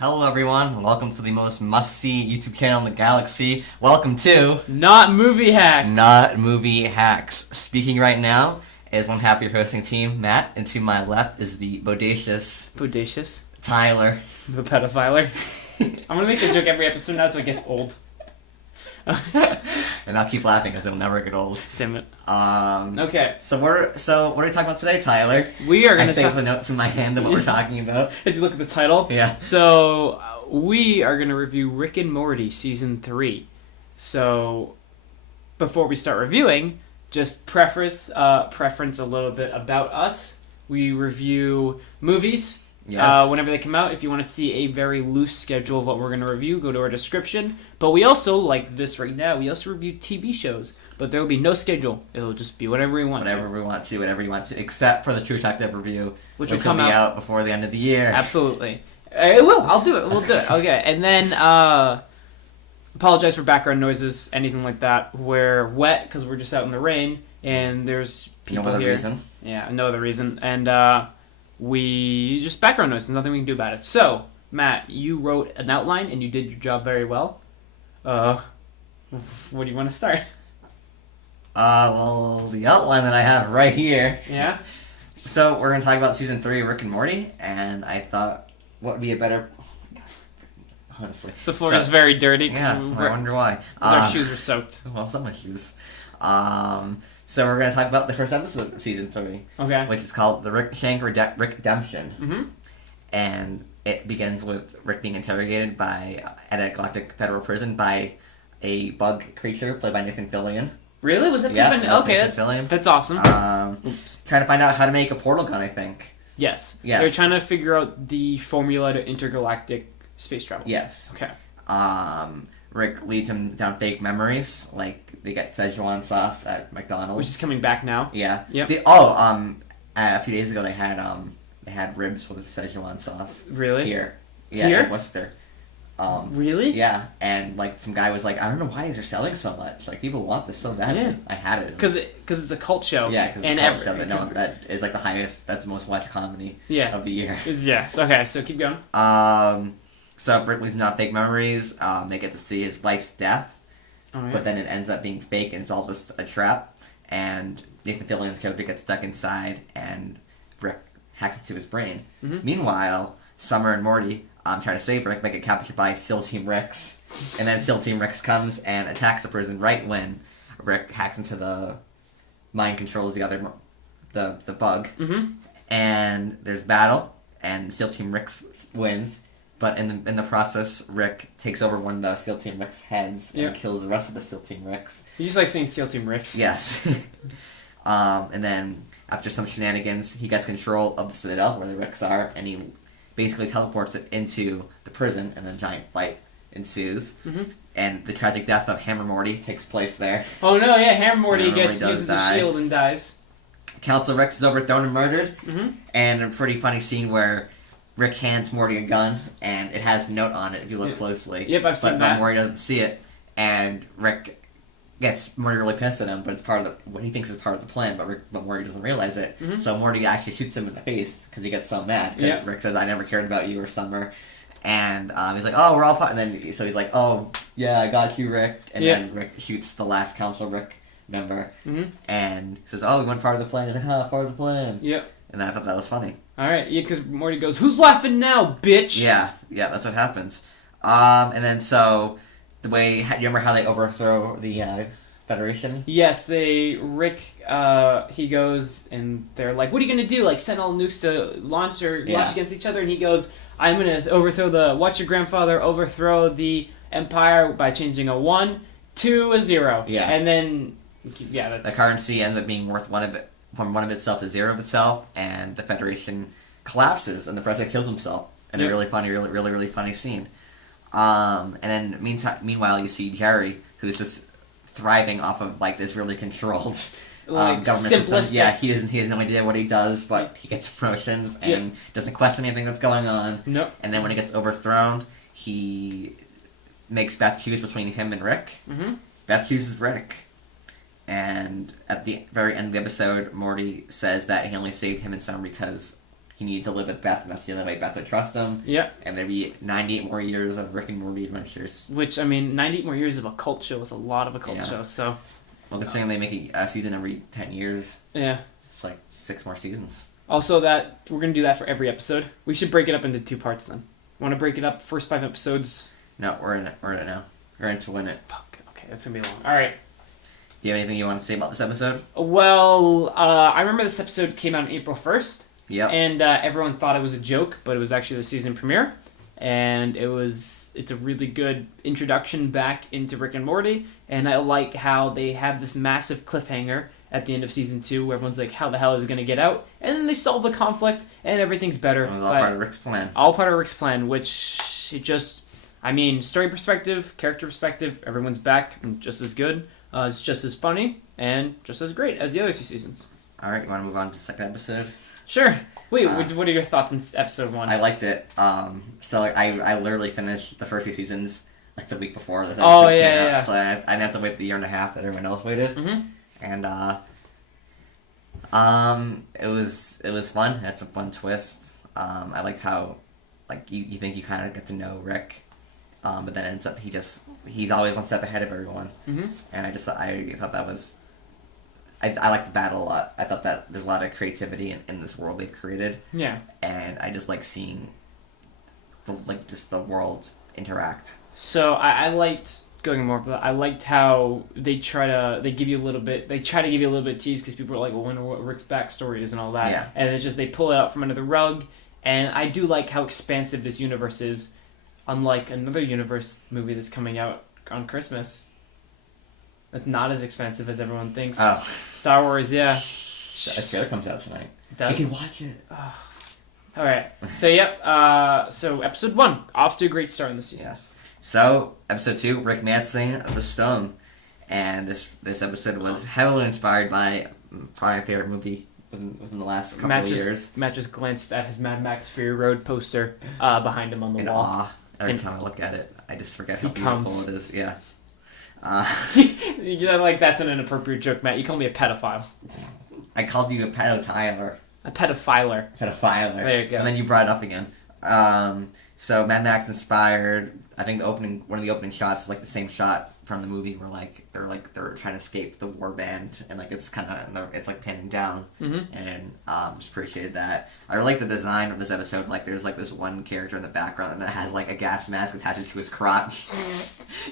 Hello everyone, welcome to the most must-see YouTube channel in the galaxy. Welcome to NotMovieHacks. NotMovieHacks. Speaking right now is one half of your hosting team, Matt, and to my left is the bodacious Tyler. The pedophiler. I'm gonna make the joke every episode now until it gets old. And I'll keep laughing because it'll never get old. Damn it. Okay. So what are we talking about today, Tyler? We are gonna I save the notes in my hand of what we're talking about. As you look at the title. Yeah. So we are gonna review Rick and Morty season 3. So before we start reviewing, just preference a little bit about us. We review movies. Yes. Whenever they come out. If you want to see a very loose schedule of what we're going to review, go to our description. But we also, like this right now, we also review TV shows. But there will be no schedule. It'll just be whatever we want whenever you want to, except for the True Detective review, which will come be out before the end of the year. Absolutely. It will. I'll do it. We'll do it. Okay. And then, apologize for background noises, anything like that. We're wet because we're just out in the rain, and there's people here. No other reason. Yeah, no other reason. And, we just background noise. There's nothing we can do about it. So, Matt, you wrote an outline and you did your job very well. What do you want to start? Well, the outline that I have right here. Yeah. So we're gonna talk about season 3 of Rick and Morty, and I thought what would be a better. Honestly, the floor is very dirty. Yeah, I wonder why. Our shoes were soaked. Well, some of my shoes. So we're going to talk about the first episode of season 3, okay, which is called the Rick Redemption. Mm-hmm. And it begins with Rick being interrogated at a galactic federal prison by a bug creature played by Nathan Fillion. Really? Was it? Yeah, okay, Nathan Fillion. That's awesome. Trying to find out how to make a portal gun, I think. Yes. Yes. They're trying to figure out the formula to intergalactic space travel. Yes. Okay. Rick leads him down fake memories, like they get Szechuan sauce at McDonald's, which is coming back now. Yeah. Yep. A few days ago they had ribs with Szechuan sauce. Really? Here. Yeah. Here? In Worcester. Really? Yeah, and like some guy was like, I don't know why these are selling so much. Like people want this so badly. Yeah. I had it. Because it's a cult show. Yeah, because it's a cult show that is like that's the most watched comedy. Of the year. Yes. Okay. So keep going. So Rick leaves not fake memories. They get to see his wife's death, right. But then it ends up being fake, and it's all just a trap. And Nathan Fillion's character gets stuck inside, and Rick hacks into his brain. Mm-hmm. Meanwhile, Summer and Morty try to save Rick, but get captured by SEAL Team Rex. And then SEAL Team Rex comes and attacks the prison right when Rick hacks into the mind controls the bug. Mm-hmm. And there's battle, and SEAL Team Rex wins. But in the process, Rick takes over one of the SEAL Team Rex heads and kills the rest of the SEAL Team Rex. You just like saying SEAL Team Rex. Yes. And then after some shenanigans, he gets control of the Citadel where the Rex are, and he basically teleports it into the prison, and a giant fight ensues. Mm-hmm. And the tragic death of Hammer Morty takes place there. Oh no! Yeah, Hammer Morty uses his shield and dies. Council Rex is overthrown and murdered. Mm-hmm. And a pretty funny scene where Rick hands Morty a gun, and it has a note on it if you look closely. Yep, I've seen that. But Morty doesn't see it, and Rick gets Morty really pissed at him, but it's part of what he thinks is part of the plan, but Morty doesn't realize it. Mm-hmm. So Morty actually shoots him in the face because he gets so mad, because Rick says, I never cared about you or Summer. And he's like, oh, we're all part. And then so he's like, oh, yeah, I got you, Rick. And then Rick shoots the last Council Rick member, and says, oh, we went part of the plan. He's like, part of the plan. Yep. And I thought that was funny. All right, yeah, because Morty goes, "Who's laughing now, bitch?" Yeah, that's what happens. And then so do you remember how they overthrow the Federation? Yes, Rick he goes and they're like, "What are you gonna do? Like send all nukes to launch against each other?" And he goes, "I'm gonna watch your grandfather overthrow the Empire by changing a 1 to a 0." Yeah, and then that's the currency ends up being worth from one of itself to 0 of itself, and the Federation collapses, and the president kills himself in a really funny scene. And then meanwhile, you see Jerry, who's just thriving off of like this really controlled government system. Yeah, he has no idea what he does, but he gets promotions and doesn't question anything that's going on. Nope. And then when he gets overthrown, he makes Beth choose between him and Rick. Mm-hmm. Beth chooses Rick. And at the very end of the episode, Morty says that he only saved him and Summer because he needed to live with Beth, and that's the only way Beth would trust him. Yeah. And there'd be 98 more years of Rick and Morty adventures. Which, I mean, 98 more years of a cult show is a lot of a cult show, so... Well, considering they make a season every 10 years. Yeah. It's like 6 more seasons. Also, that we're going to do that for every episode. We should break it up into 2 parts then. Want to break it up, first 5 episodes? No, we're in it now. We're in to win it. Fuck. Okay, that's going to be long. Alright. Do you have anything you want to say about this episode? Well, I remember this episode came out on April 1st. Yep. And everyone thought it was a joke, but it was actually the season premiere. And it's a really good introduction back into Rick and Morty. And I like how they have this massive cliffhanger at the end of season 2 where everyone's like, how the hell is it going to get out? And then they solve the conflict and everything's better. It was all part of Rick's plan. All part of Rick's plan, which it just, I mean, story perspective, character perspective, everyone's back and just as good. It's just as funny and just as great as the other 2 seasons. Alright, you want to move on to the second episode? Sure. Wait, what are your thoughts on episode 1? I liked it. So like, I literally finished the first 2 seasons like the week before this episode came out. Yeah. So I didn't have to wait the year and a half that everyone else waited. Mm-hmm. And it was fun. It had some fun twists. I liked how like you think you kind of get to know Rick, but then ends up he's always one step ahead of everyone. Mm-hmm. And I thought that was. I like the battle a lot. I thought that there's a lot of creativity in this world they've created. Yeah. And I just like seeing the world interact. So I liked going more, but I liked how they try to give you a little bit tease because people are like, well, wonder what Rick's backstory is and all that. Yeah. And it's just they pull it out from under the rug. And I do like how expansive this universe is, unlike another universe movie that's coming out on Christmas. It's not as expensive as everyone thinks. Oh. Star Wars, yeah. The trailer comes out tonight. Does? You can watch it. Oh. All right. So, yep. So, episode 1. Off to a great start in the season. Yes. So, episode 2, Rick Mansing the Stone. And this episode was heavily inspired by probably my favorite movie within the last couple of years. Matt just glanced at his Mad Max Fury Road poster behind him on the In wall. awe. Every time I look at it, I just forget how He beautiful comes. it is. Yeah. You're like, that's an inappropriate joke, Matt. You call me a pedophile. I called you a pedophiler. A pedophiler. Pedophiler. There you go. And then you brought it up again. So Mad Max inspired. I think one of the opening shots is like the same shot from the movie where they're trying to escape the war band and like it's like panning down. Mm-hmm. And just appreciated that. I really like the design of this episode. Like there's like this one character in the background and it has like a gas mask attached to his crotch,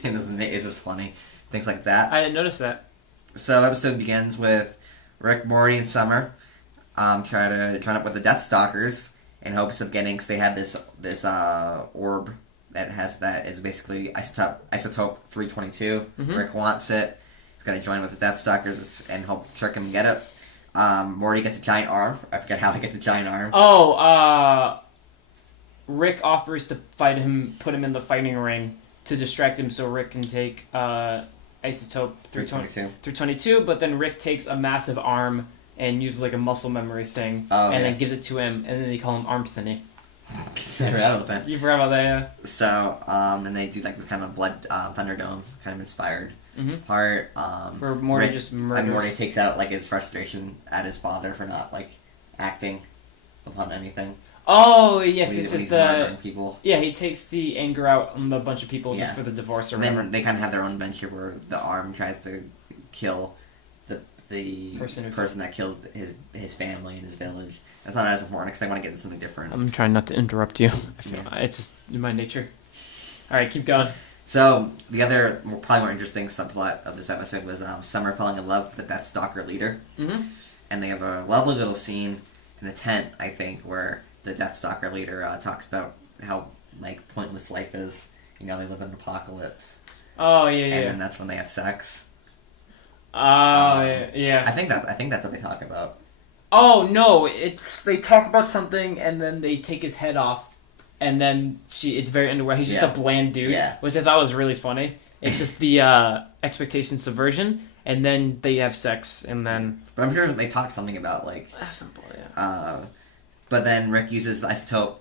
and it's just funny. Things like that. I didn't notice that. So the episode begins with Rick, Morty, and Summer try to join up with the Death Stalkers in hopes of getting. Cause they have this orb that is basically isotope 322. Mm-hmm. Rick wants it. He's gonna join with the Death Stalkers and hope trick him and get it. Morty gets a giant arm. I forget how he gets a giant arm. Oh, Rick offers to fight him, put him in the fighting ring to distract him so Rick can take isotope 322, but then Rick takes a massive arm and uses like a muscle memory thing then gives it to him, and then they call him Armthony. I forgot about that. You forgot about that, yeah. So, then they do like this kind of blood Thunderdome kind of inspired part. Where Morty Rick, just murders. Morty takes out like his frustration at his father for not like acting upon anything. Oh yes, when it's he's the murdering people. yeah. He takes the anger out on a bunch of people just for the divorce or And whatever. then they kind of have their own adventure where the arm tries to kill the person that kills his family and his village. That's not as important because I want to get into something different. I'm trying not to interrupt you. It's just in my nature. All right, keep going. So the other, probably more interesting subplot of this episode was Summer falling in love with the Death Stalker leader, and they have a lovely little scene in a tent, I think, where the Death Stalker leader talks about how like pointless life is. You know, they live in an apocalypse. Oh yeah. And then that's when they have sex. Oh yeah. I think that's what they talk about. Oh no! It's they talk about something and then they take his head off, and then it's very underwear. He's just a bland dude, which I thought was really funny. It's just the expectation subversion, and then they have sex, and then. But I'm sure they talk something about like. Simple, yeah. But then Rick uses the isotope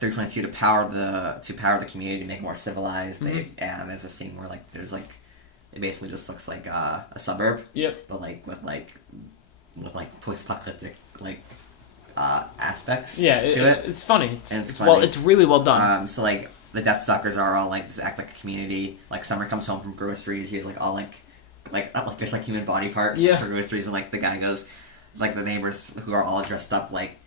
322 to power the community to make it more civilized. And there's a scene where like there's like it basically just looks like a suburb. Yep. But like with post-apocalyptic like aspects. Yeah, to it. It's funny. It's funny. Well, it's really well done. So like the Deathstalkers are all like just act like a community. Like Summer comes home from groceries. He's like all like there's like human body parts for groceries, and like the guy goes, like the neighbors who are all dressed up like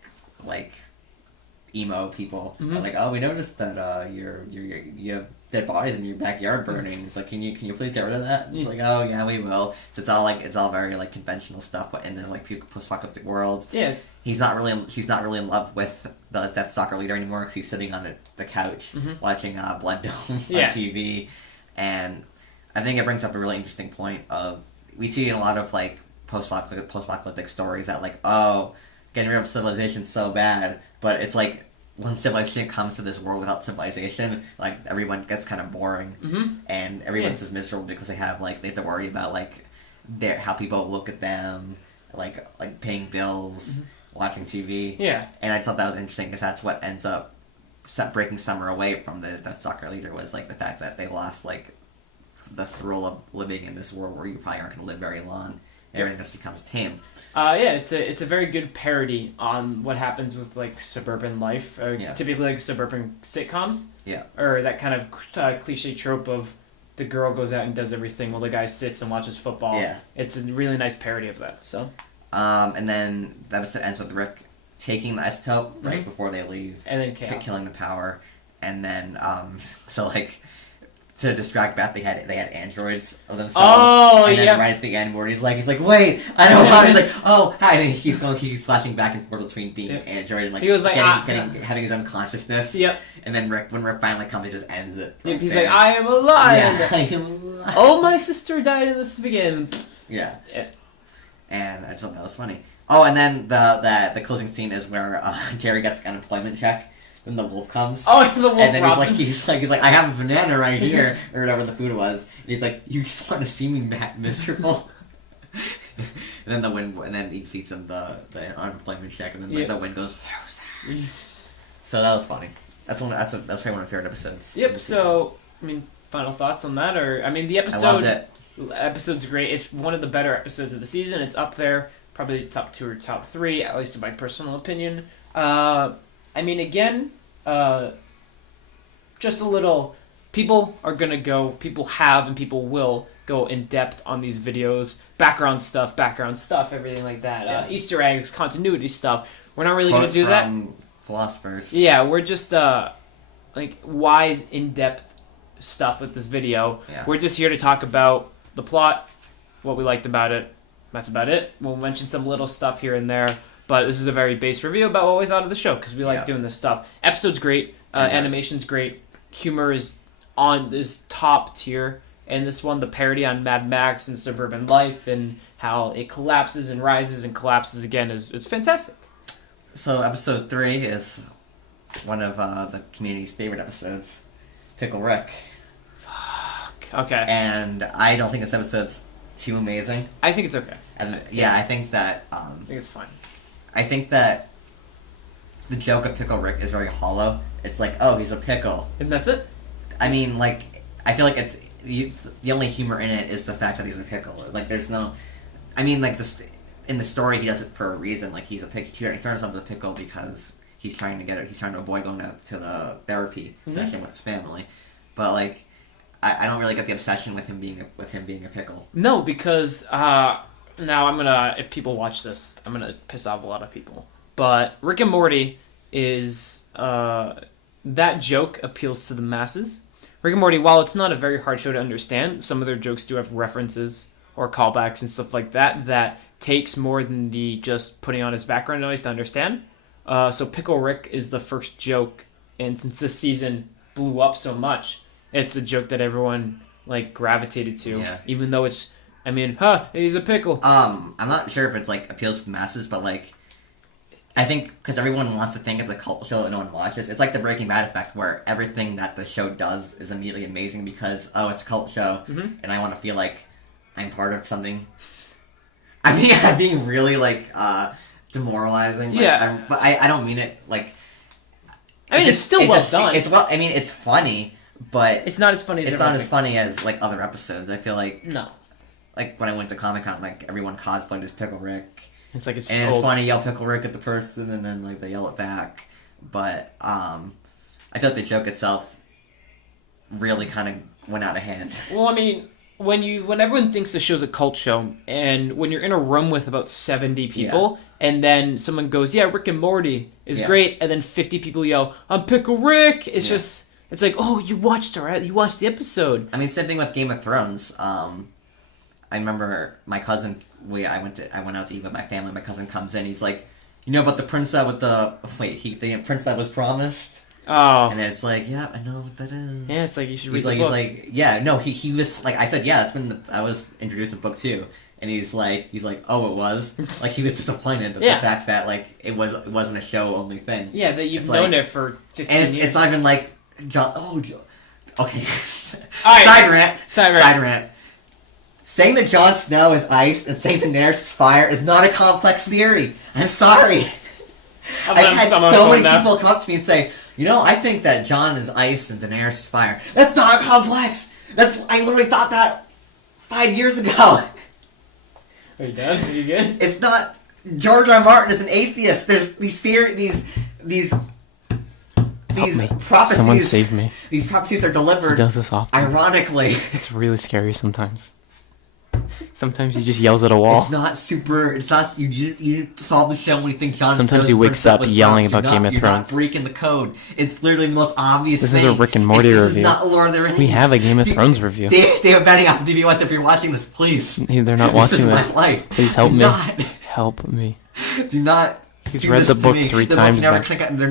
emo people are like, oh, we noticed that you have dead bodies in your backyard burning. It's like, can you please get rid of that? And it's like, oh yeah, we will. So it's all very like conventional stuff, but in the like post-apocalyptic world. Yeah. She's not really in love with the Deathstalker leader anymore because he's sitting on the couch watching Blood Dome on TV, and I think it brings up a really interesting point of we see in a lot of like post-apocalyptic stories that like, oh, getting rid of civilization is so bad, but it's like when civilization comes to this world without civilization, like everyone gets kind of boring, and everyone's just miserable because they have to worry about like how people look at them, like paying bills, watching TV. Yeah, and I just thought that was interesting because that's what ends up breaking Summer away from the soccer leader was like the fact that they lost like the thrill of living in this world where you probably aren't going to live very long. Everything just becomes tame. Yeah, it's a very good parody on what happens with like suburban life, typically like suburban sitcoms. Yeah. Or that kind of cliche trope of the girl goes out and does everything while the guy sits and watches football. Yeah. It's a really nice parody of that. So. And then the episode ends with Rick taking the isotope right before they leave, and then killing the power, and then so like. To distract Beth, they had androids of themselves. Oh, and then right at the end, Morty's he's like, wait, I don't want. He's like, oh, hi, and he keeps flashing back and forth between being an android and like he was like having his own consciousness. Yep. And then when Rick finally comes, he just ends it. Yep. He's like, I am alive. Yeah, I am alive. Oh, my sister died in this beginning. Yeah. And I just thought that was funny. Oh, and then the closing scene is where Jerry gets an unemployment check. Then the wolf comes. Oh, the wolf. And then he's like, I have a banana right here, or whatever the food was. And he's like, you just want to see me miserable. And then he feeds him the unemployment check, and then the wind goes. So that was funny. That's probably one of my favorite episodes. Yep. So final thoughts on that, or the episode. I loved it. Episode's great. It's one of the better episodes of the season. It's up there, probably top 2 or top 3, at least in my personal opinion. Again, just a little, people have and people will go in depth on these videos, background stuff, everything like that, Easter eggs, continuity stuff. We're not really going to do that. Philosophers. Yeah, we're just, wise, in-depth stuff with this video. Yeah. We're just here to talk about the plot, what we liked about it. That's about it. We'll mention some little stuff here and there. But this is a very base review about what we thought of the show, because we like doing this stuff. Episode's great. Animation's great. Humor is top tier. And this one, the parody on Mad Max and suburban life and how it collapses and rises and collapses again, it's fantastic. So episode 3 is one of the community's favorite episodes. Pickle Rick. Fuck. Okay. And I don't think this episode's too amazing. I think it's okay. And I think that... I think it's fine. I think that the joke of Pickle Rick is very hollow. It's like, oh, he's a pickle. And that's it? I mean, like, I feel like it's... the only humor in it is the fact that he's a pickle. Like, there's no... I mean, like, in the story, he does it for a reason. Like, he's a pickle. He turns himself into a pickle because he's trying to avoid going to the therapy session with his family. But, like, I don't really get the obsession with him being a pickle. No, because... Now if people watch this, I'm gonna piss off a lot of people. But Rick and Morty is, that joke appeals to the masses. Rick and Morty, while it's not a very hard show to understand, some of their jokes do have references or callbacks and stuff like that takes more than the just putting on his background noise to understand. So Pickle Rick is the first joke, and since this season blew up so much, it's the joke that everyone, gravitated to, even though it's... he's a pickle. I'm not sure if it's, appeals to the masses, but, I think because everyone wants to think it's a cult show that no one watches. It's like the Breaking Bad effect where everything that the show does is immediately amazing because, it's a cult show, and I want to feel like I'm part of something. I'm being really, demoralizing. But I don't mean it, it's still well done. It's funny, but... It's not as funny as... It's not as funny as, other episodes. I feel like... No. When I went to Comic-Con, everyone cosplayed as Pickle Rick, It's like it's funny. Yell Pickle Rick at the person, and then like they yell it back. But I feel like the joke itself really kind of went out of hand. Well, I mean, when everyone thinks the show's a cult show, and when you're in a room with about 70 people, and then someone goes, "Yeah, Rick and Morty is great," and then 50 people yell, "I'm Pickle Rick," it's just, it's like, oh, you watched the episode. I mean, same thing with Game of Thrones. I remember my cousin. I went out to eat with my family. My cousin comes in. He's like, "You know about the prince that with the the prince that was promised?" Oh. And it's like, yeah, I know what that is. Yeah, it's like you should read the book. book. He's like, yeah, no, he was like, I said, yeah, it's been. I was introduced in book 2, and he's like, oh, it was. Like he was disappointed that the fact that like it wasn't a show only thing. Yeah, that you've known it for 15 years. And it's not even like John. Oh, okay. Right. Side rant. Saying that Jon Snow is ice and saying Daenerys is fire is not a complex theory. I'm sorry. I've had so many people come up to me and say, I think that Jon is ice and Daenerys is fire. That's not complex. I literally thought that 5 years ago. Are you done? Are you good? It's not. George R. Martin is an atheist. There's these prophecies. Someone save me. These prophecies are delivered. He does this often. Ironically. It's really scary sometimes. Sometimes he just yells at a wall. It's not super. It's not. You solve the show when you think Jon Snow. Sometimes he wakes up yelling about Game of Thrones. You're not breaking the code. It's literally the most obvious thing. This is a Rick and Morty review. This is not Lord of the Rings. We have a Game of Thrones review. David Benioff of DVOS, if you're watching this, please. They're not watching this. This is my life. Please help me. Help me. Do not. He's read the book 3 times now.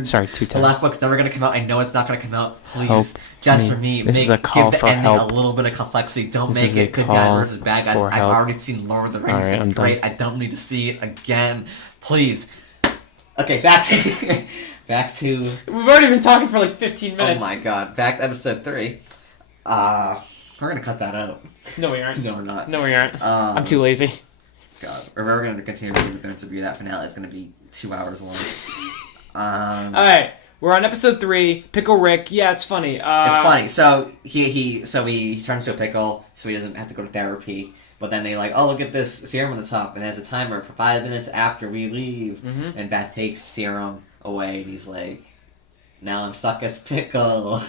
Sorry, 2 times. The last book's never going to come out. I know it's not going to come out. Please, help just for me, this is a call give for the ending help. a little bit of complexity. Don't this make it good guy versus bad guys. I've already seen Lord of the Rings. Right, it's great. I don't need to see it again. Please. Okay, back to. We've already been talking for like 15 minutes. Oh my god! Back to episode 3. We're gonna cut that out. No, we aren't. No, we're not. No, we aren't. I'm too lazy. God, if we're going to continue reading the interview, that finale is going to be 2 hours long. Alright, we're on episode 3. Pickle Rick. Yeah, it's funny. It's funny. So he turns to a pickle, so he doesn't have to go to therapy. But then they look at this serum on the top, and there's a timer for 5 minutes after we leave. Mm-hmm. And Bat takes serum away, and he's like, "Now I'm stuck as pickle."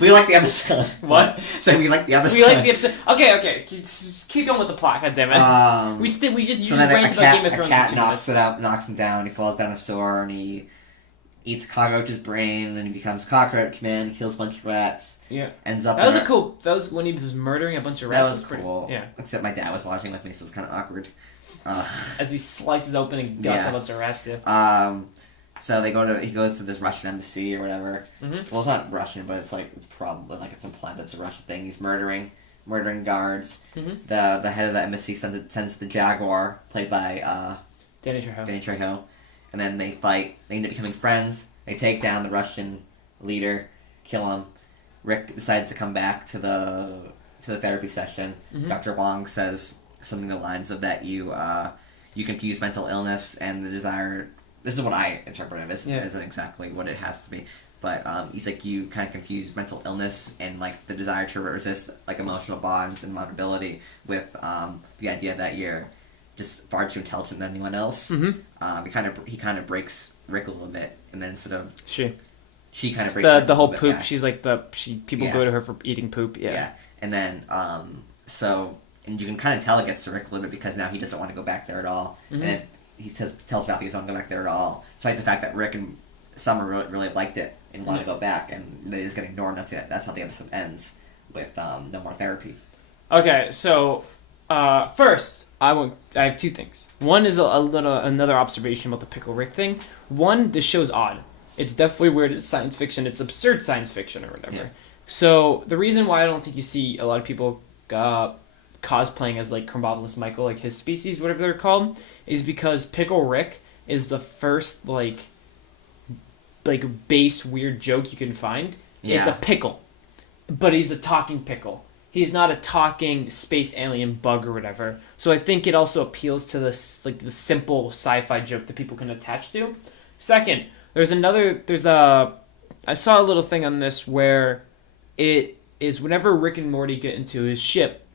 We like the episode. What? So we like the episode. We like the episode. Okay. Keep going with the plot. God damn it. We just usually rant about Game of Thrones. A cat knocks him down. He falls down a sewer, and he eats a cockroach's brain. And then he becomes Cockroach Man. Kills a bunch of rats. Yeah. Ends up. That was when he was murdering a bunch of rats. That was cool. Yeah. Except my dad was watching with me, so it was kind of awkward. As he slices open and guts a bunch of rats. Yeah. So he goes to this Russian embassy or whatever. Mm-hmm. Well, it's not Russian, but it's probably it's implied that's a Russian thing. He's murdering guards. Mm-hmm. The head of the embassy sends the Jaguar, played by Danny Trejo. And then they fight. They end up becoming friends. They take down the Russian leader, kill him. Rick decides to come back to the therapy session. Mm-hmm. Dr. Wong says something along the lines of that you confuse mental illness and the desire. This is what I interpret it. This isn't exactly what it has to be. But he's like, you kind of confuse mental illness and the desire to resist emotional bonds and vulnerability with the idea that you're just far too intelligent than anyone else. Mm-hmm. He kind of breaks Rick a little bit, and then instead of she kind of breaks the whole poop. Bit, she's like people go to her for eating poop. Yeah. And then and you can kind of tell it gets to Rick a little bit because now he doesn't want to go back there at all. Mm-hmm. And he tells Matthew he doesn't go back there at all. Despite the fact that Rick and Summer really liked it and wanted to go back, and they just get ignored. That's how the episode ends with no more therapy. Okay, so first I have 2 things. One is another observation about the Pickle Rick thing. One, this show's odd. It's definitely weird. It's science fiction. It's absurd science fiction or whatever. Yeah. So the reason why I don't think you see a lot of people cosplaying as Krombopolis Michael, his species, whatever they're called, is because Pickle Rick is the first base weird joke you can find. Yeah. It's a pickle, but he's a talking pickle. He's not a talking space alien bug or whatever. So I think it also appeals to this the simple sci-fi joke that people can attach to. Second, I saw a little thing on this where it is whenever Rick and Morty get into his ship,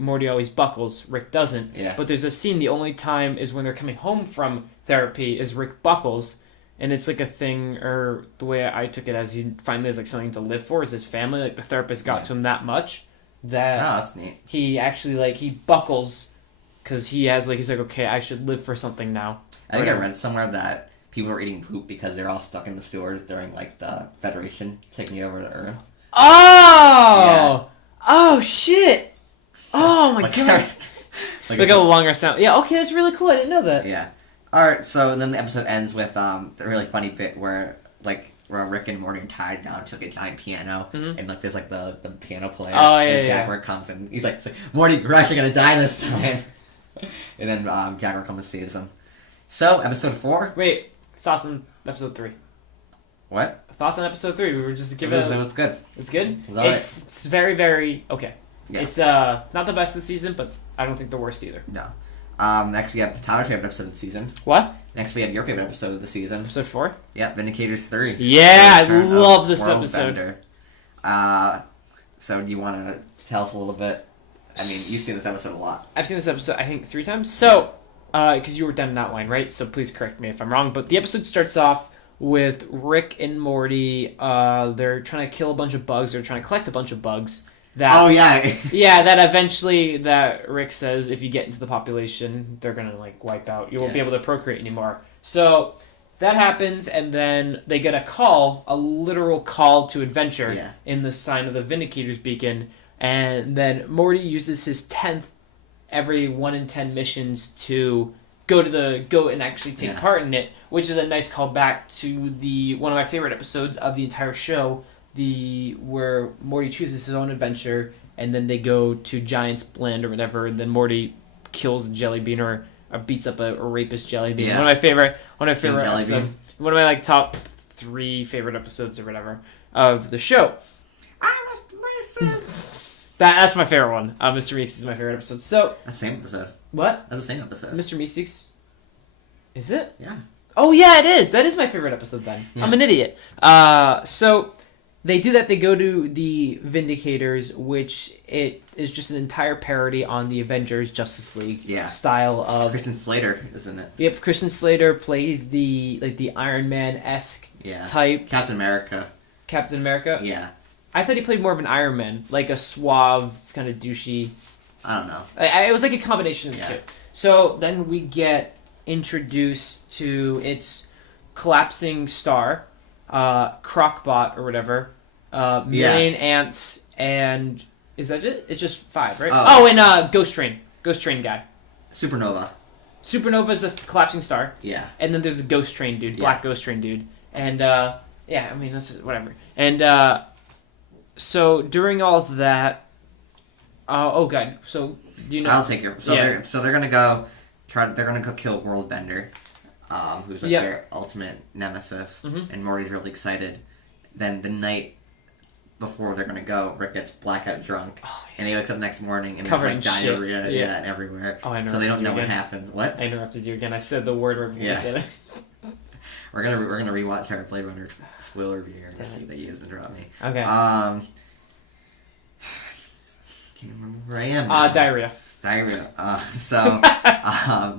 Morty always buckles, Rick doesn't. Yeah. But there's a scene, the only time is when they're coming home from therapy, is Rick buckles, and it's like a thing, or the way I took it as he finally has like something to live for is his family. Like the therapist got to him that much that that's neat. he actually like he buckles because he has like he's like, okay, I should live for something now. I think I read somewhere that people were eating poop because they're all stuck in the sewers during like the Federation taking over the Earth. Oh, oh shit! Oh my god! Like a longer sound. Yeah, okay, that's really cool. I didn't know that. Yeah. All right, so then the episode ends with the really funny bit where Rick and Morty are tied down to like a giant piano, and like there's like the piano player. Oh, yeah, and Jaguar comes and he's like, Morty, you're actually gonna die this time. And then Jaguar comes and saves him. So episode 4. Wait, thoughts on episode 3? What? Thoughts on episode 3? We were just giving it was good. It's good. It was all right. It's very, very okay. Yeah. It's not the best of the season, but I don't think the worst either. No. Next we have Tyler's favorite episode of the season. What? Next we have your favorite episode of the season. Episode 4? Yep, Vindicators 3. Yeah, I love this episode. Bender. So do you want to tell us a little bit? I mean, you've seen this episode a lot. I've seen this episode, I think, 3 times. So, because you were done an outline, right? So please correct me if I'm wrong. But the episode starts off with Rick and Morty. They're trying to kill a bunch of bugs. They're trying to collect a bunch of bugs. Yeah, that eventually that Rick says if you get into the population, they're gonna like wipe out. You won't be able to procreate anymore. So that happens, and then they get a literal call to adventure in the sign of the Vindicators beacon, and then Morty uses his 10th every 1 in 10 missions to go and actually take part in it, which is a nice callback to one of my favorite episodes of the entire show. Where Morty chooses his own adventure, and then they go to Giant's Blend or whatever, and then Morty kills a jelly bean or beats up a rapist jelly bean. One of my favorite episodes. One of my like top 3 favorite episodes or whatever of the show. Mr. Meeseeks. That's my favorite one. Mr. Meeseeks is my favorite episode. So that's the same episode. What? That's the same episode. Mr. Meeseeks. Is it? Yeah. Oh yeah, it is. That is my favorite episode then. Yeah. I'm an idiot. So they do that. They go to the Vindicators, which it is just an entire parody on the Avengers Justice League style of Kristen Slater, isn't it? Yep, Kristen Slater plays the Iron Man-esque type. Captain America. Yeah. I thought he played more of an Iron Man, like a suave, kind of douchey. I don't know. It was like a combination of the two. So then we get introduced to its collapsing star, Crocbot or whatever, million ants, and is that it? It's just 5, right? And Ghost Train guy. Supernova is the collapsing star. Yeah. And then there's the Ghost Train dude, Black Ghost Train dude, and I mean that's whatever. And so during all of that, god, so you know, I'll take it. So they're gonna go they're gonna go kill World Bender. Who's like their ultimate nemesis, and Morty's really excited. Then the night before they're gonna go, Rick gets blackout drunk, and he wakes up the next morning and there's like diarrhea and everywhere. So they don't know what happens. What? I interrupted you again. I said the word right before you said it. We're gonna rewatch our Blade Runner spoiler review to see that you guys interrupt me. Okay. Can't remember where I am now. Diarrhea. So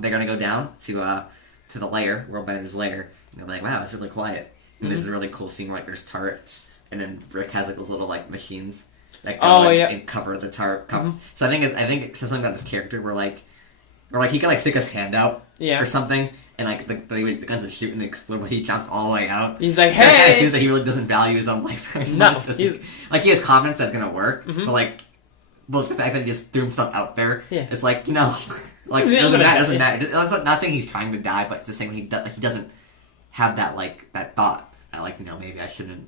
they're gonna go down to the lair, World Bender's lair, and they're like, wow, it's really quiet. And this is a really cool scene where like there's turrets, and then Rick has like those little like machines that go and cover the turret. So I think it says something about this character where he could like stick his hand out or something, and like the guns are shooting and explode, but he jumps all the way out. He's like, so hey! It kind of shows that he really doesn't value his own life very much. Like he has confidence that's gonna work, but the fact that he just threw himself out there, it's like, you know, like it doesn't matter. I'm not saying he's trying to die, but just saying he doesn't have that that thought that like, you know, maybe I shouldn't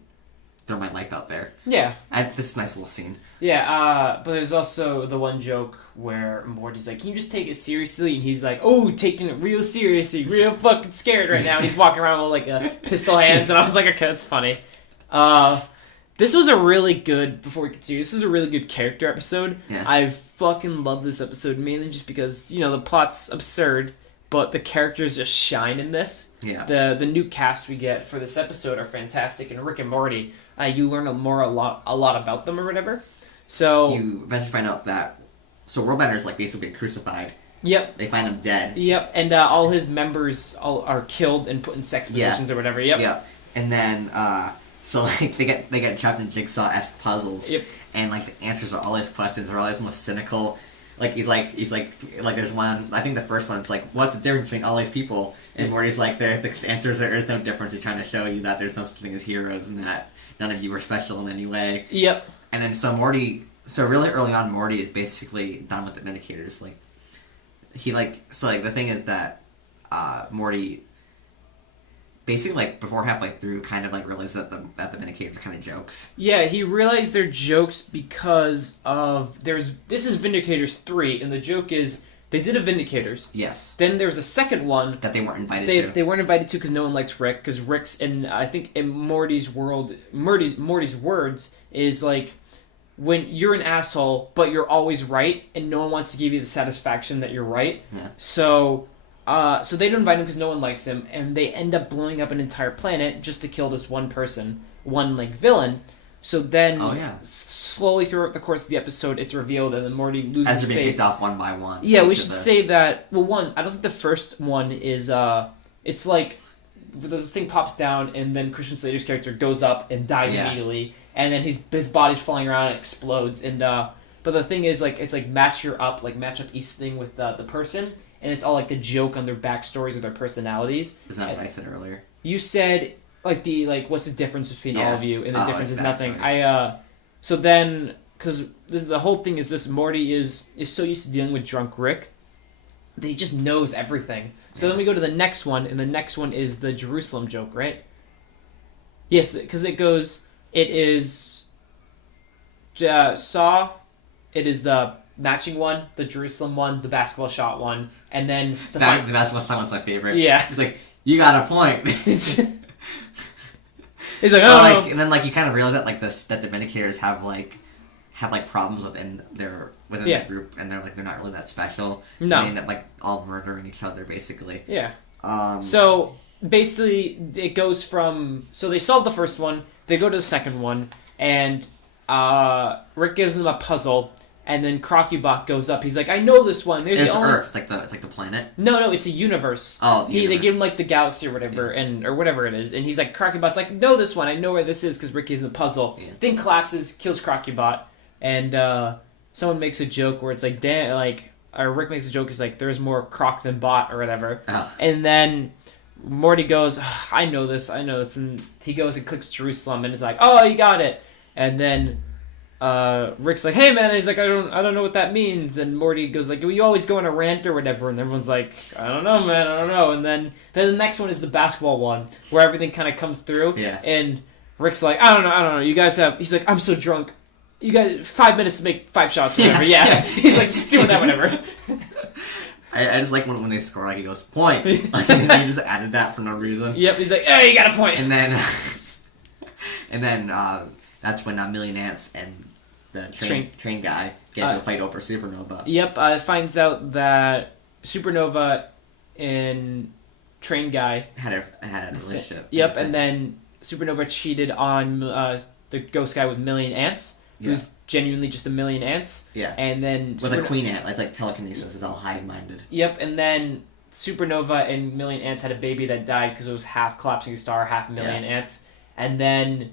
throw my life out there. Yeah. This is a nice little scene. Yeah, but there's also the one joke where Morty's like, can you just take it seriously? And he's like, oh, taking it real seriously, real fucking scared right now. And he's walking around with like a pistol hands, and I was like, okay, that's funny. This was a really good, before we continue, this was a really good character episode. Yeah. I fucking love this episode, mainly just because, you know, the plot's absurd, but the characters just shine in this. Yeah. The new cast we get for this episode are fantastic, and Rick and Morty, you learn a lot about them or whatever. So you eventually find out that so Worldbender's like basically being crucified. Yep. They find him dead. Yep, and all his members are killed and put in sex positions or whatever. Yep. Yep. And then so like they get trapped in Jigsaw-esque puzzles. Yep. And like the answers are all his questions are always most cynical. Like he's like there's one, I think the first one's like, what's the difference between all these people? And Morty's like, the answers, there is no difference. He's trying to show you that there's no such thing as heroes and that none of you were special in any way. Yep. And then so really early on, Morty is basically done with the Vindicators. Like he the thing is that Morty basically like before halfway through kind of like realized that the Vindicators are kind of jokes. Yeah, he realized they're jokes because of this is Vindicators 3, and the joke is they did a Vindicators. Yes. Then there's a second one that they weren't invited to. They weren't invited to because no one liked Rick, because Rick's I think in Morty's words is like, when you're an asshole but you're always right and no one wants to give you the satisfaction that you're right. Yeah. So they don't invite him because no one likes him, and they end up blowing up an entire planet just to kill this one person, one like villain. So then, slowly throughout the course of the episode, it's revealed, and then Morty loses as they're being faith. picked off one by one. Yeah, we should say that. Well, one, I don't think the first one is. It's like this thing pops down, and then Christian Slater's character goes up and dies immediately, and then his body's falling around and explodes. And but the thing is, like, it's like match up East thing with the person. And it's all like a joke on their backstories or their personalities. Isn't that what I said earlier? You said what's the difference between all of you, and the difference is nothing. So then, because the whole thing is this: Morty is so used to dealing with drunk Rick that he just knows everything. So then we go to the next one, and the next one is the Jerusalem joke, right? Yes, because it is Saw. It is the matching one, the Jerusalem one, the basketball shot one, and then the basketball shot one's my favorite. Yeah, he's like, you got a point. He's like, oh, and then like you kind of realize that that the Vindicators have problems within the group, and they're not really that special. No, I mean, that like all murdering each other basically. Yeah. So basically, it goes from they solve the first one, they go to the second one, and Rick gives them a puzzle. And then Crocubot goes up. He's like, I know this one. It's Earth, it's like the planet. No, it's a universe. Oh, They give him like the galaxy or whatever, or whatever it is. And he's like, Crocubot's like, know this one. I know where this is because Rick gives him a puzzle. Yeah. Thing collapses, kills Crocubot, and someone makes a joke where it's like, Rick makes a joke. He's like, there's more Croc than Bot or whatever. Oh. And then Morty goes, I know this, and he goes and clicks Jerusalem, and it's like, oh, you got it. And then Rick's like, hey man, and he's like, I don't know what that means, and Morty goes like, well, you always go on a rant or whatever, and everyone's like, I don't know man, I don't know. And then the next one is the basketball one where everything kind of comes through, and Rick's like, I don't know, you guys he's like, I'm so drunk, you guys 5 minutes to make 5 shots, whatever. He's like, just doing that, whatever. I just like when they score, like he goes, point. Like, he just added that for no reason. Yep, he's like, hey, you got a point. And then that's when Million Ants and the train guy get to fight over Supernova. Yep, finds out that Supernova and Train Guy had a relationship. Yep, and then Supernova cheated on the ghost guy with Million Ants, who's genuinely just a million ants. Yeah. And then with a queen ant, it's like telekinesis. It's all hive-minded. Yep, and then Supernova and Million Ants had a baby that died because it was half collapsing star, half million ants. And then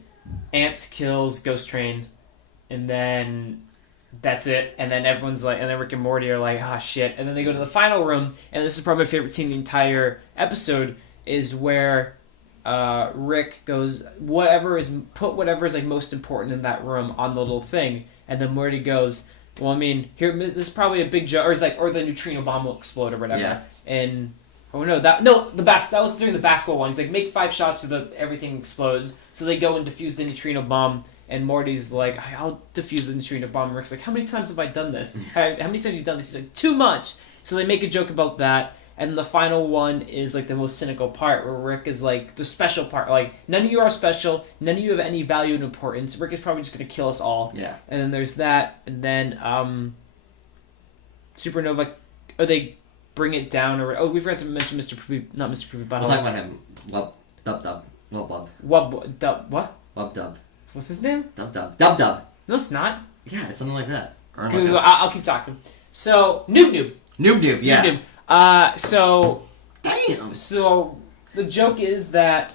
Ants kills Ghost Train. And then that's it. And then everyone's like, and then Rick and Morty are like, ah, shit. And then they go to the final room, and this is probably my favorite scene in the entire episode, is where Rick goes, whatever is like most important in that room on the little thing. And then Morty goes, well, I mean, this is probably a big joke, or it's like, or the neutrino bomb will explode or whatever. Yeah. And that was during the basketball one. He's like, make 5 shots so everything explodes. So they go and defuse the neutrino bomb. And Morty's like, I'll defuse the neutrino bomb. Rick's like, how many times have I done this? How many times have you done this? He's like, too much. So they make a joke about that. And the final one is like the most cynical part, where Rick is like the special part. Like, none of you are special. None of you have any value and importance. Rick is probably just going to kill us all. Yeah. And then there's that. And then Supernova, or they bring it down. Or we forgot to mention Mr. Poopy, not Mr. Poopy Butthole. We'll talk about him. Dub. What? Dub. What's his name? Dub. No, it's not. Yeah, it's something like that. I'll keep talking. So Noob. Yeah. So Damn. So the joke is that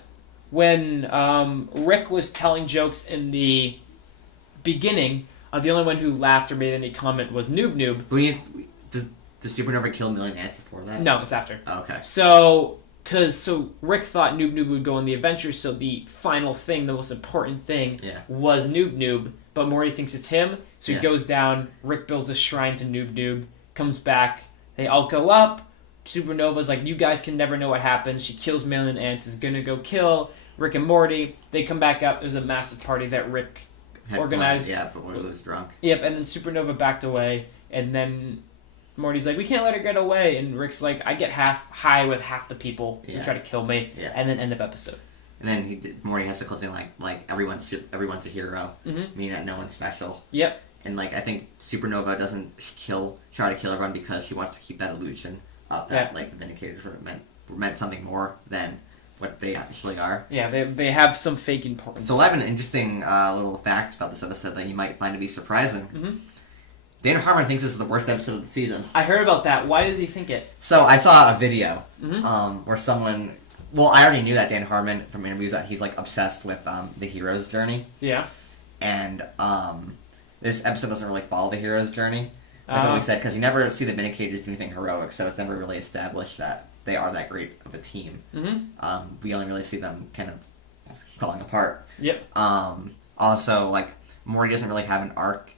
when Rick was telling jokes in the beginning, the only one who laughed or made any comment was Noob. But does Supernova kill Million Ants before that? No, it's after. Oh, okay. So Rick thought Noob would go in the adventure, so the final thing, the most important thing, was Noob, but Morty thinks it's him, so he goes down, Rick builds a shrine to Noob, comes back, they all go up, Supernova's like, you guys can never know what happens, she kills Million Ants, is gonna go kill Rick and Morty, they come back up, there's a massive party that Rick organized. Yeah, but Morty was drunk. Yep, and then Supernova backed away, and then Morty's like, we can't let her get away, and Rick's like, I get half high with half the people who try to kill me, and then end of episode. And then Morty has to close in like everyone's a hero, meaning that no one's special. Yep. And like I think Supernova doesn't try to kill everyone because she wants to keep that illusion up that like the Vindicators were meant something more than what they actually are. Yeah, they have some fake importance. So I have an interesting little fact about this episode that you might find to be surprising. Mm-hmm. Dan Harmon thinks this is the worst episode of the season. I heard about that. Why does he think it? So I saw a video where someone... Well, I already knew that Dan Harmon from interviews that he's like obsessed with the hero's journey. Yeah. And this episode doesn't really follow the hero's journey. Like what we said, because you never see the Vindicators do anything heroic, so it's never really established that they are that great of a team. Mm-hmm. We only really see them kind of falling apart. Yep. Also, like, Morty doesn't really have an arc.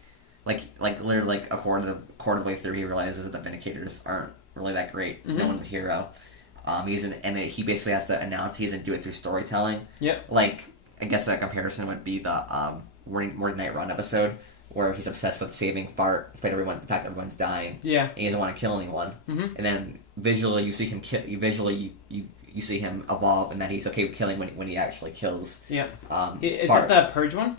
Like literally, like, a quarter of the way through, he realizes that the Vindicators aren't really that great. Mm-hmm. No one's a hero. He basically has to announce he doesn't do it through storytelling. Yep. Like, I guess a comparison would be the Morty Night Run episode, where he's obsessed with saving Fart, despite the fact that everyone's dying. Yeah. And he doesn't want to kill anyone. Mm-hmm. And then visually, you see him you see him evolve, and that he's okay with killing when he actually kills. Yeah. Is Fart. that the Purge one?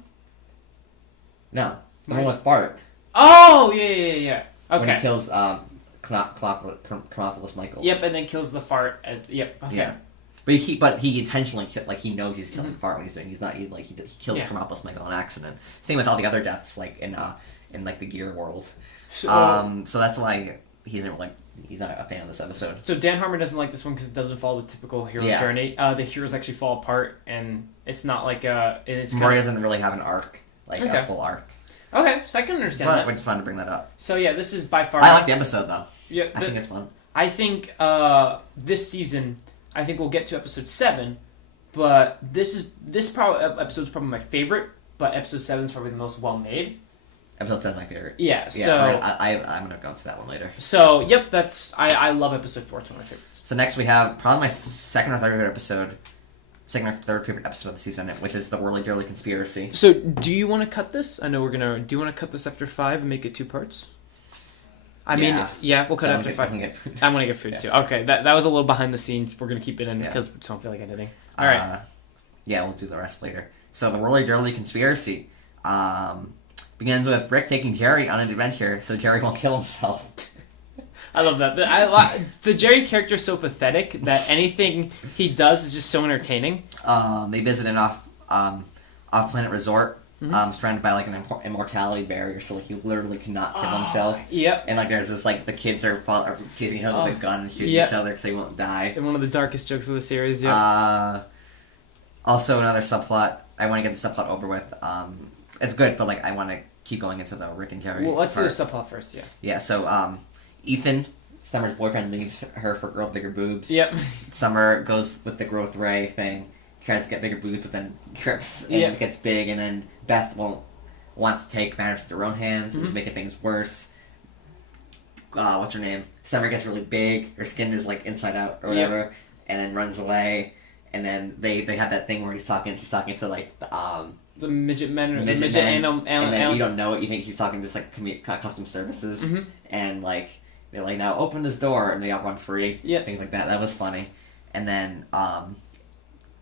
No, the one with Fart. Oh yeah. Okay. When he kills Chronopolis Michael. Yep, and then kills the Fart. Yep. Okay. Yeah. But he intentionally he knows he's killing Fart when he's doing. He's not he kills Chronopolis Michael on accident. Same with all the other deaths like in like the Gear world. So that's why he's not a fan of this episode. So Dan Harmon doesn't like this one because it doesn't follow the typical hero journey. The heroes actually fall apart, and it's not like Morty doesn't really have an arc, a full arc. Okay, so I can understand that. But it's fun to bring that up. So yeah, this is by far. I like the episode though. Yeah, I think it's fun. I think this season, I think we'll get to episode 7, but this episode's probably my favorite. But episode 7 is probably the most well made. Episode 7 is my favorite. Yeah. So I'm gonna go into that one later. So yep, I love episode 4. It's one of my favorites. So next we have probably my second or third favorite episode of the season, which is the Whirly Dirly Conspiracy. So, do you want to cut this? I know we're gonna. Do you want to cut this after 5 and make it 2 parts? I mean, we'll cut it after 5. I'm gonna get food too. Okay, that was a little behind the scenes. We're gonna keep it in because we don't feel like editing. All right. We'll do the rest later. So, the Whirly Dirly Conspiracy begins with Rick taking Jerry on an adventure so Jerry won't kill himself. I love that. The Jerry character is so pathetic that anything he does is just so entertaining. They visit an off-planet resort, surrounded by like an immortality barrier, so he literally cannot kill himself. Yep. And like there's this like the kids are chasing each other with a gun and shooting each other because they won't die. And one of the darkest jokes of the series. Yeah. Also another subplot. I want to get the subplot over with. It's good, but like I want to keep going into the Rick and Jerry. Well, let's do the subplot first. Yeah. Yeah. So Ethan, Summer's boyfriend, leaves her for girl with bigger boobs. Yep. Summer goes with the growth ray thing, tries to get bigger boobs, but then trips and gets big, and then Beth wants to take matters into her own hands, is making things worse. What's her name? Summer gets really big, her skin is like inside out or whatever, and then runs away, and then they have that thing where she's talking to like the midget men, and then you don't know it, you think she's talking just like custom services, and like they're like, now open this door, and they all run free. Things like that. That was funny. And then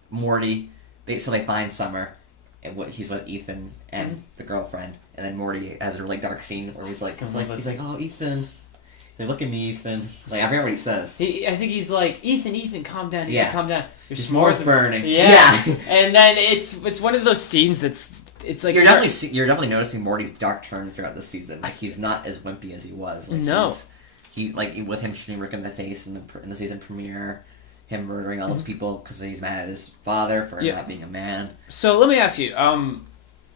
Morty, they find Summer, and he's with Ethan and the girlfriend. And then Morty has a really dark scene where he's like, oh Ethan, they look at me, Ethan. Like I forget what he says. I think he's like, Ethan, calm down. Calm down. Your s'mores burning. Yeah. And then it's one of those scenes that's it's like you're definitely noticing Morty's dark turn throughout the season. Like he's not as wimpy as he was. Like, no, he's like with him shooting Rick in the face in the season premiere, him murdering all those people because he's mad at his father for not being a man. So let me ask you,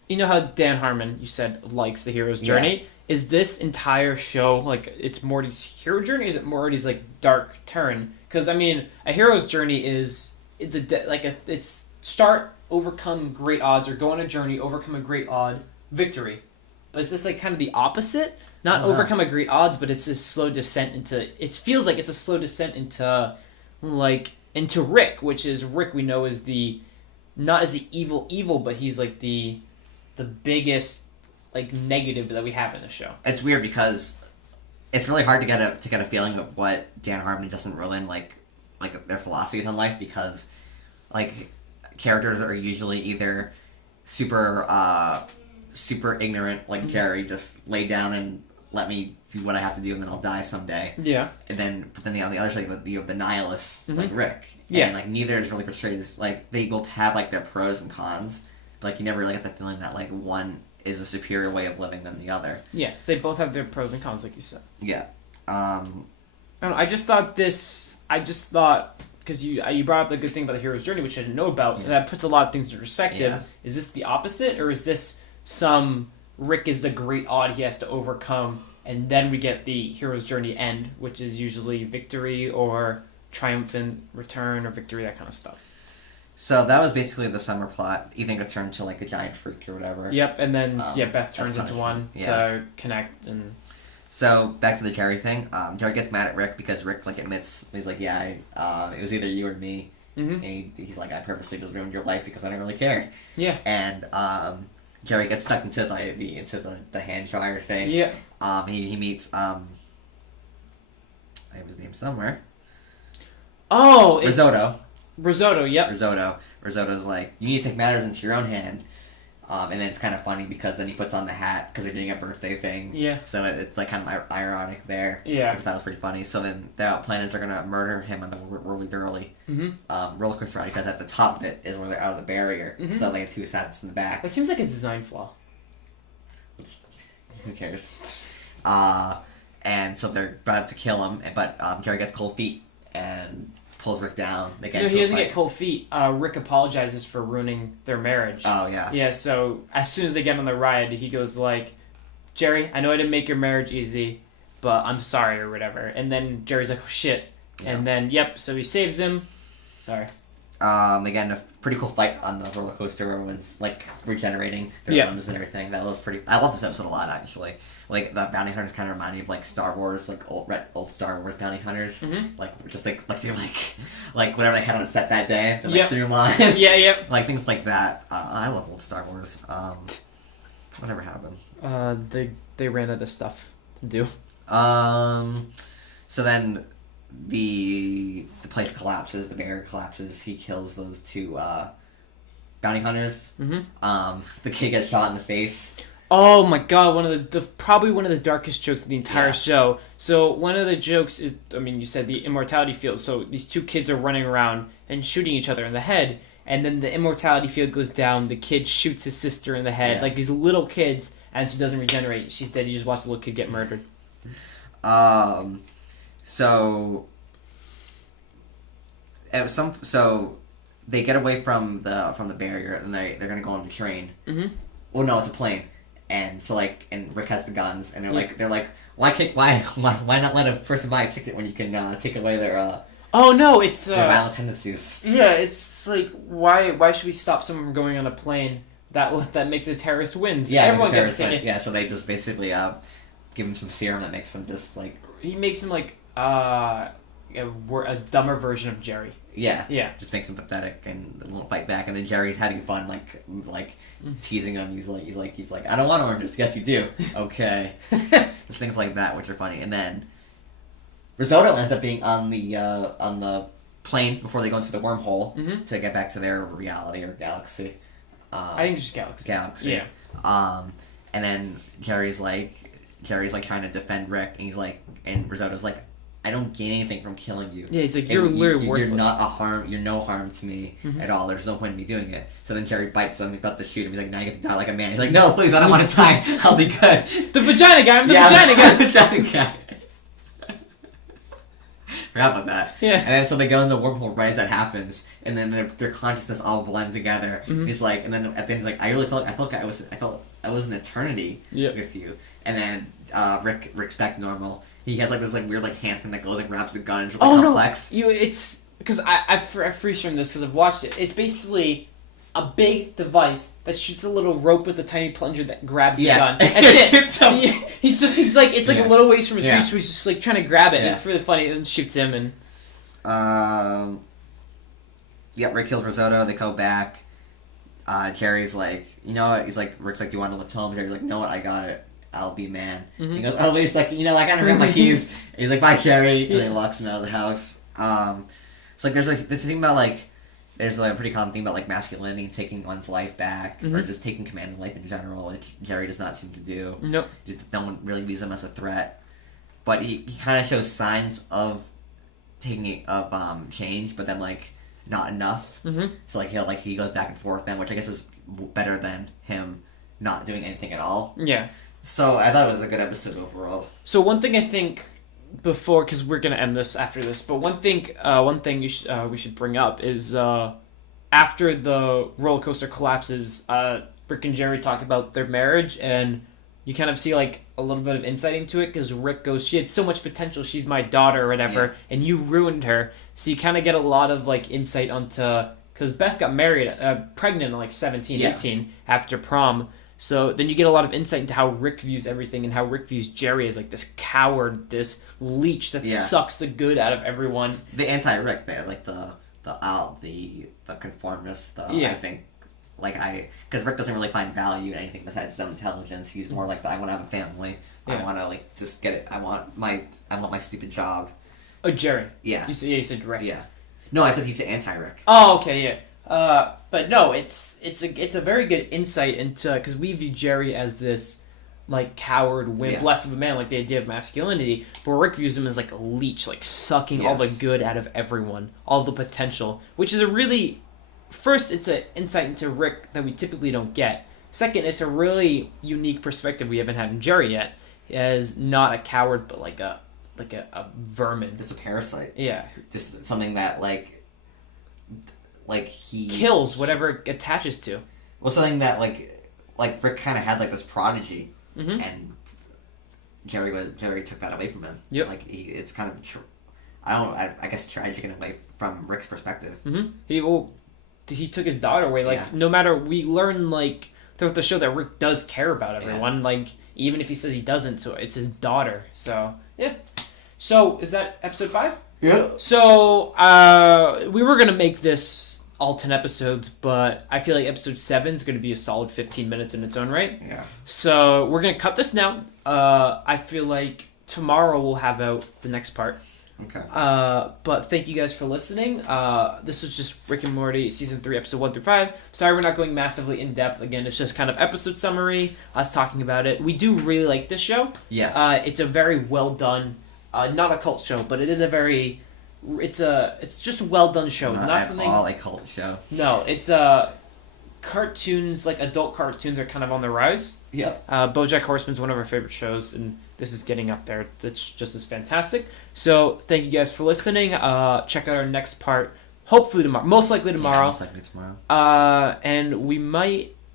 you know how Dan Harmon, you said, likes the hero's journey? Yeah. Is this entire show like it's Morty's hero journey? Or is it Morty's like dark turn? Because I mean, a hero's journey is it's start, overcome great odds, or go on a journey, overcome a great odd, victory. But is this like kind of the opposite? Not overcome a great odds, but it's a slow descent into. It feels like it's a slow descent into Rick, which is Rick we know is not as the evil, but he's like the biggest like negative that we have in the show. It's weird because it's really hard to get a feeling of what Dan Harmon doesn't ruin like their philosophies on life, because like characters are usually either super ignorant, like Jerry, just lay down and let me do what I have to do and then I'll die someday. Yeah. But then on the other side you have the nihilists, like Rick. Yeah. And like neither is really portrayed as like they both have like their pros and cons. But, like you never really get the feeling that like one is a superior way of living than the other. Yes, they both have their pros and cons, like you said. Yeah. I don't know, I just thought because you brought up the good thing about the hero's journey, which I didn't know about, and that puts a lot of things into perspective. Yeah. Is this the opposite, or is this some Rick is the great odd he has to overcome, and then we get the hero's journey end, which is usually victory or triumphant return or victory, that kind of stuff. So that was basically the summer plot. Ethan gets turned into like a giant freak or whatever. Yep, and then Beth turns into one to connect. And so back to the Jerry thing. Jerry gets mad at Rick because Rick like admits, he's like, yeah, it was either you or me. Mm-hmm. And he's like, I purposely just ruined your life because I didn't really care. Yeah. And Jerry gets stuck into the hand dryer thing. Yeah. He meets I have his name somewhere. Oh, Risotto, yep. Risotto's like, you need to take matters into your own hand. And then it's kind of funny because then he puts on the hat because they're doing a birthday thing. Yeah. So it's like kind of ironic there. Yeah. Which I thought was pretty funny. So then the plan is they're going to murder him on the whirly-girly roller coaster ride, because at the top of it is where they're out of the barrier. Mm-hmm. So they have two sets in the back. That seems like a design flaw. Who cares? And so they're about to kill him, but Jerry gets cold feet and pulls Rick down. He doesn't get cold feet. Rick apologizes for ruining their marriage. Oh, yeah. Yeah, so as soon as they get on the ride, he goes like, Jerry, I know I didn't make your marriage easy, but I'm sorry, or whatever. And then Jerry's like, oh, shit. Yeah. And then, so he saves him. Sorry. Again, a pretty cool fight on the roller coaster where everyone's, like, regenerating their limbs and everything. That was pretty... I love this episode a lot, actually. Like, the bounty hunters kind of remind me of, like, Star Wars, like, old Star Wars bounty hunters. Mm-hmm. Like, just, like, they, like, whatever they had on the set that day, they, like, threw them on. Yeah. Like, things like that. I love old Star Wars. Whatever happened? They ran out of stuff to do. So then... The place collapses, the barrier collapses, he kills those two bounty hunters. Mm-hmm. The kid gets shot in the face. Oh my god, probably one of the darkest jokes of the entire show. So one of the jokes is, I mean, you said the immortality field, so these two kids are running around and shooting each other in the head, and then the immortality field goes down, the kid shoots his sister in the head, like these little kids, and she doesn't regenerate, she's dead, you just watch the little kid get murdered. So they get away from the barrier and they're gonna go on the train. Mm-hmm. Well, no, it's a plane, and so and Rick has the guns, and they're like, why not let a person buy a ticket when you can take away their oh no, it's their violent tendencies. Yeah, it's like why should we stop someone from going on a plane that makes a terrorist wins? Yeah, everyone gets a ticket. Yeah, so they just basically give him some serum that makes them just like he makes him like a dumber version of Jerry. Yeah. Just makes him pathetic and won't fight back. And then Jerry's having fun, like teasing him. He's like, I don't want oranges. Yes, you do. Okay. Just things like that, which are funny. And then Risotto ends up being on the plane before they go into the wormhole to get back to their reality or galaxy. I think it's just galaxy. Galaxy. Yeah. And then Jerry's like trying to defend Rick, and he's like, and Risotto's like, I don't gain anything from killing you. Yeah, he's like, you're literally worthless. You're not a harm. You're no harm to me at all. There's no point in me doing it. So then Jerry bites him. He's about to shoot him. He's like, now you get to die like a man. He's like, no, please, I don't want to die. I'll be good. The vagina guy. I'm the vagina guy. The vagina guy. Forgot about that. Yeah. And then so they go in the wormhole right as that happens, and then their consciousness all blend together. He's like, and then at the end he's like, I felt I was an eternity with you. And then Rick's back to normal. He has like this like weird like hand thing that goes and grabs the gun. It's really complex. No, it's because I freeze from this because I've watched it. It's basically a big device that shoots a little rope with a tiny plunger that grabs the gun. That's it. He's like it's like a little ways from his reach. So he's just like trying to grab it. Yeah. It's really funny. And then shoots him and. Rick kills Risotto. They go back. Jerry's like, you know what? He's like, Rick's like, do you want to tell him? Jerry's like, you know what? I got it. I'll be man. He goes, oh, wait a second. You know, I gotta grab my keys. And he's like, bye, Jerry. And then he locks him out of the house. It's like, there's this thing about, like, there's like a pretty common thing about, like, masculinity and taking one's life back, or just taking command of life in general, which Jerry does not seem to do. Nope. No one really views him as a threat. But he kind of shows signs of change, but then, like, not enough. So, like, he goes back and forth then, which I guess is better than him not doing anything at all. Yeah. So I thought it was a good episode overall. So one thing I think before, because we're gonna end this after this, but one thing we should bring up is after the roller coaster collapses, Rick and Jerry talk about their marriage, and you kind of see like a little bit of insight into it because Rick goes, "She had so much potential. She's my daughter, or whatever, and you ruined her." So you kind of get a lot of like insight onto because Beth got married, pregnant at like 17, 18 after prom. So then you get a lot of insight into how Rick views everything and how Rick views Jerry as like this coward, this leech that sucks the good out of everyone. The anti-Rick, like the conformist, I think, because Rick doesn't really find value in anything besides some intelligence. He's more like I want to have a family. Yeah. I want to like just get it. I want my stupid job. Oh, Jerry. Yeah. You said Rick. Yeah. No, I said he's anti-Rick. Oh, okay, yeah. But no, it's a very good insight into because we view Jerry as this like coward, wimp, less of a man, like the idea of masculinity. But Rick views him as like a leech, like sucking all the good out of everyone, all the potential, which is a really first it's an insight into Rick that we typically don't get. Second, it's a really unique perspective we haven't had in Jerry yet, as not a coward but like a vermin, just a parasite. Yeah, just something that like he kills whatever it attaches to. Well, something that like Rick kind of had like this prodigy, and Jerry took that away from him. Yep. Like it's kind of I guess tragic in a way from Rick's perspective. He took his daughter away. Like no matter we learn like throughout the show that Rick does care about everyone. Yeah. Like even if he says he doesn't, so it's his daughter. So yeah. So is that episode 5? Yeah. So we were gonna make this all 10 episodes, but I feel like episode 7 is going to be a solid 15 minutes in its own right. Yeah. So we're going to cut this now. I feel like tomorrow we'll have out the next part. Okay. But thank you guys for listening. This was just Rick and Morty season 3, episode 1 through 5. Sorry we're not going massively in depth. Again, it's just kind of episode summary, us talking about it. We do really like this show. Yes. It's a very well done, not a cult show, but it is a very... It's just a well done show. Not at all a cult show. No, it's cartoons, like adult cartoons are kind of on the rise. Yeah. BoJack Horseman's one of our favorite shows, and this is getting up there. It's just as fantastic. So thank you guys for listening. Check out our next part. Hopefully tomorrow. Most likely tomorrow. Yeah, most likely tomorrow.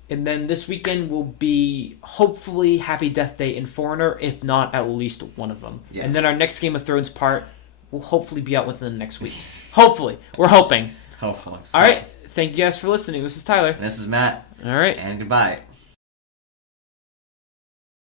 And then this weekend will be hopefully Happy Death Day and Foreigner, if not at least one of them. Yes. And then our next Game of Thrones part will hopefully be out within the next week. Hopefully. We're hoping. Hopefully. All right. Thank you guys for listening. This is Tyler. And this is Matt. All right. And goodbye.